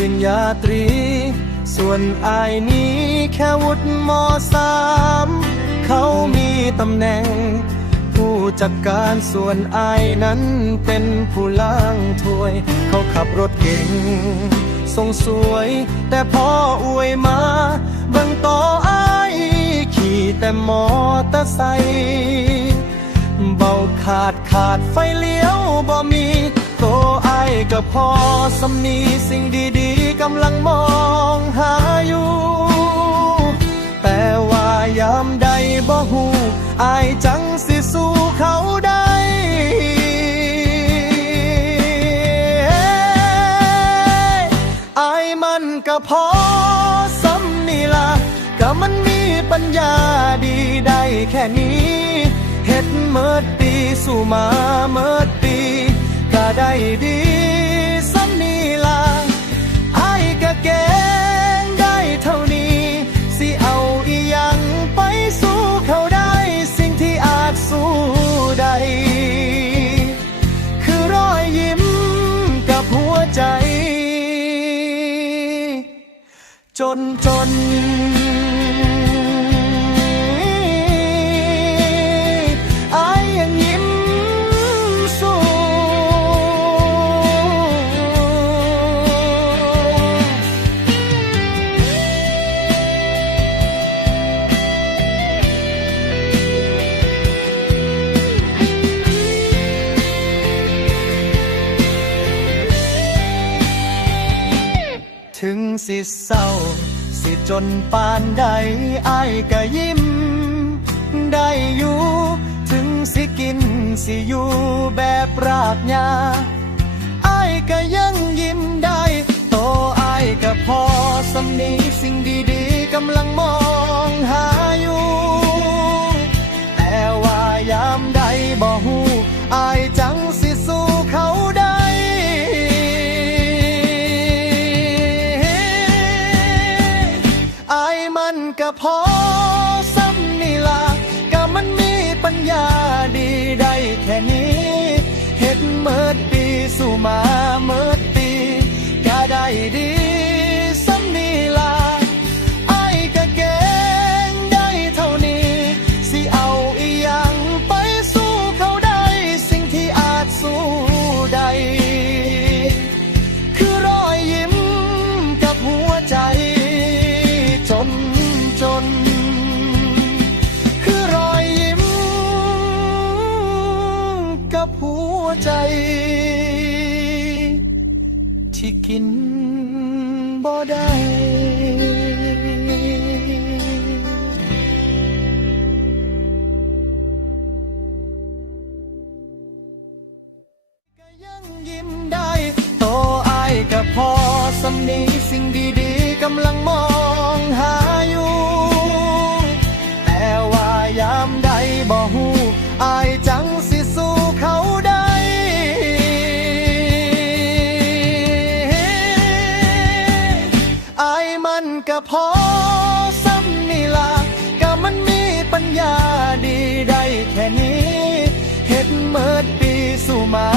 ริญญาตรี ส่วนอายนี้แค่วุฒิมสามเขามีตำแหน่ง ผู้จัดการส่วนอายนั้นเป็นผู้ล้างถ้วย เขาขับรถเก่งทรงสวย แต่พออวยมาเบิ่งต่ออายขี่แต่มอเตอร์ไซค์เบาขาดขาดไฟเลี้ยวบ่มี ก็พอสำนีสิ่งดีๆกำลังมองหาอยู่ แต่ว่ายามใดบ่หูอายจังสิสู้เขาได้อายมันก็พอสำนีละก็มันมีปัญญาดีได้แค่นี้เฮ็ดเมิดปีสู่มาเมิดปีก็ได้ดี ใจ จนจน ถึงสิเศร้า สิจนปานใดอายก็ยิ้ม ได้อยู่ ถึงสิกินสิอยู่แบบรากหญ้าอายก็ยังยิ้มได้ โตอายก็พอสำนีสิ่งดีๆกำลังมองหาอยู่แต่ว่ายามใดบ่หูอายจัง ก็พอซ้ำนี่ล่ะก็มันมีปัญญาดีได้แค่นี้เฮ็ดเมิดปีสู่มาเมิดปีก็ได้ดี น คือรอยยิ้มกับหัวใจ ที่กินบ่ได้ยังยิ้มได้ โตอายก็พอสำนีสิ่งดี บ่หูอายจังสิสู้เขาได้อายมันก็พอซ้ำนี่ล่ะก็มันมีปัญญาดีได้แค่นี้เฮ็ดเมิดปีสู่มา